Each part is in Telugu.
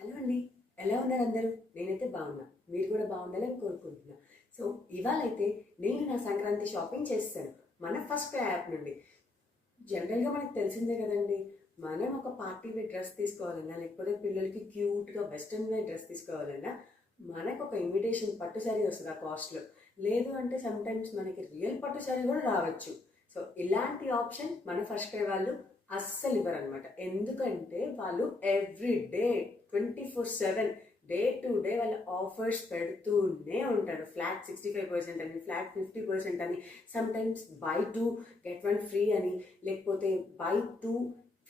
హలో అండి. ఎలా ఉన్నారు అందరూ? నేనైతే బాగున్నా. మీరు కూడా బాగుండాలని కోరుకుంటున్నా. సో ఇవాళైతే నేను నా సంక్రాంతి షాపింగ్ చేస్తాను మన ఫస్ట్ క్రై యాప్ నుండి. జనరల్గా మనకు తెలిసిందే కదండి, మనం ఒక పార్టీ వేర్ డ్రెస్ తీసుకోవాలన్నా లేకపోతే పిల్లలకి క్యూట్గా వెస్ట్రన్ వేర్ డ్రెస్ తీసుకోవాలన్నా మనకు ఒక ఇమిటేషన్ పట్టు శారీ వస్తుంది ఆ కాస్ట్లో. లేదు అంటే సమ్టైమ్స్ మనకి రియల్ పట్టు శారీ కూడా రావచ్చు. సో ఇలాంటి ఆప్షన్ మన ఫస్ట్ క్రై వాళ్ళు అస్సలు ఇవ్వరు అనమాట. ఎందుకంటే వాళ్ళు every day 24/7 day to day వాళ్ళ ఆఫర్స్ పెడుతూనే ఉంటారు. ఫ్లాట్ 65% అని, ఫ్లాట్ 50% అని, sometimes by two get one free అని, లేకపోతే బై టూ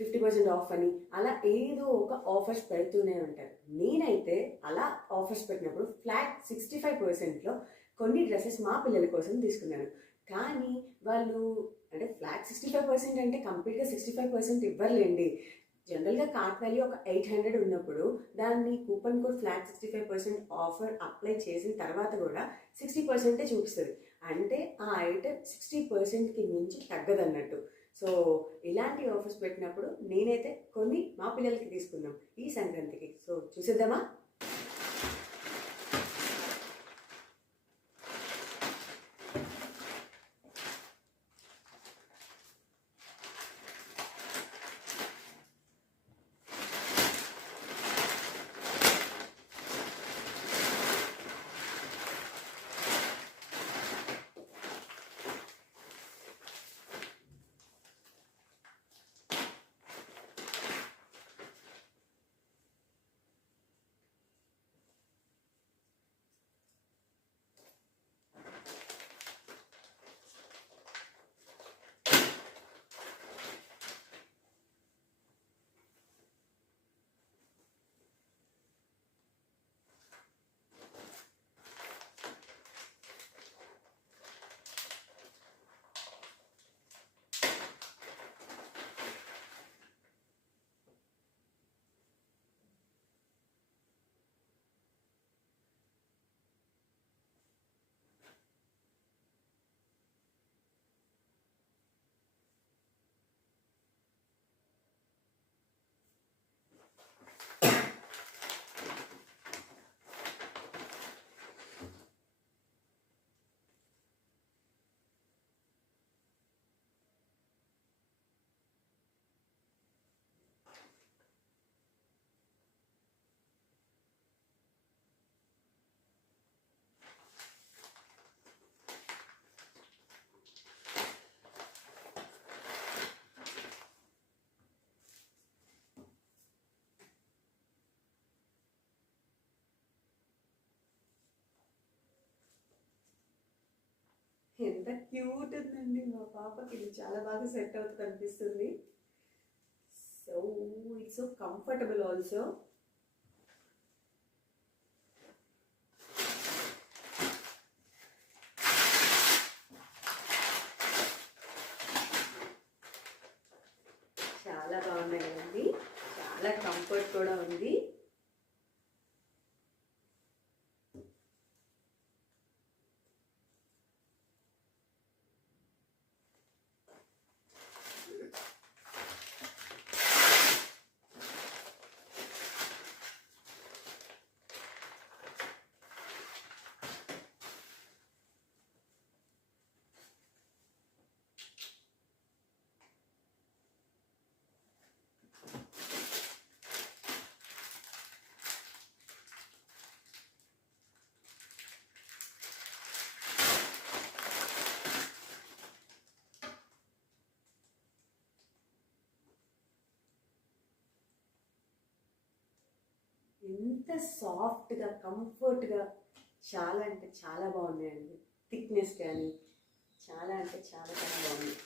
50% ఆఫ్ అని, అలా ఏదో ఒక ఆఫర్స్ పెడుతూనే ఉంటారు. నేనైతే అలా ఆఫర్స్ పెట్టినప్పుడు ఫ్లాట్ 65%లో కొన్ని డ్రెస్సెస్ మా పిల్లల కోసం తీసుకున్నాను. కానీ వాళ్ళు అంటే ఫ్లాట్ 65% అంటే కంప్లీట్గా 65% ఇవ్వర్లేండి. జనరల్గా కార్ట్ వాల్యూ ఒక 800 ఉన్నప్పుడు దాన్ని coupon code flat 65% offer apply చేసిన తర్వాత కూడా 60% చూపిస్తుంది. అంటే ఆ ఐటమ్ 60%కి మించి తగ్గదన్నట్టు. సో ఇలాంటి ఆఫర్స్ పెట్టినప్పుడు నేనైతే కొన్ని మా పిల్లలకి తీసుకున్నాం ఈ సంక్రాంతికి. సో చూసేద్దామా? ఎంత క్యూట్ ఉందండి మా పాపకి. ఇది చాలా బాగా సెట్ అవుతుంది అనిపిస్తుంది. So it's so comfortable also. చాలా బాగున్నాయి కదండి, చాలా కంఫర్ట్ కూడా ఉంది. ఎంత సాఫ్ట్గా కంఫర్ట్గా చాలా అంటే చాలా బాగున్నాయండి. థిక్నెస్ కానీ చాలా అంటే చాలా చాలా బాగుంది.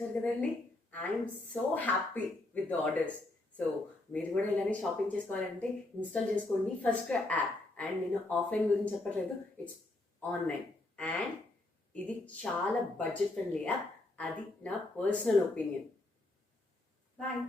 చూసారు కదండి, I'm so happy with the orders. So మీరు కూడా ఇలానే షాపింగ్ చేసుకోవాలంటే ఇన్స్టాల్ చేసుకోండి ఫస్ట్ క్రై యాప్. అండ్ నేను ఆఫ్లైన్ గురించి చెప్పట్లేదు, ఇట్స్ ఆన్లైన్. అండ్ ఇది చాలా బడ్జెట్ ఫ్రెండ్లీ యాప్, అది నా పర్సనల్ ఒపీనియన్. బాయ్.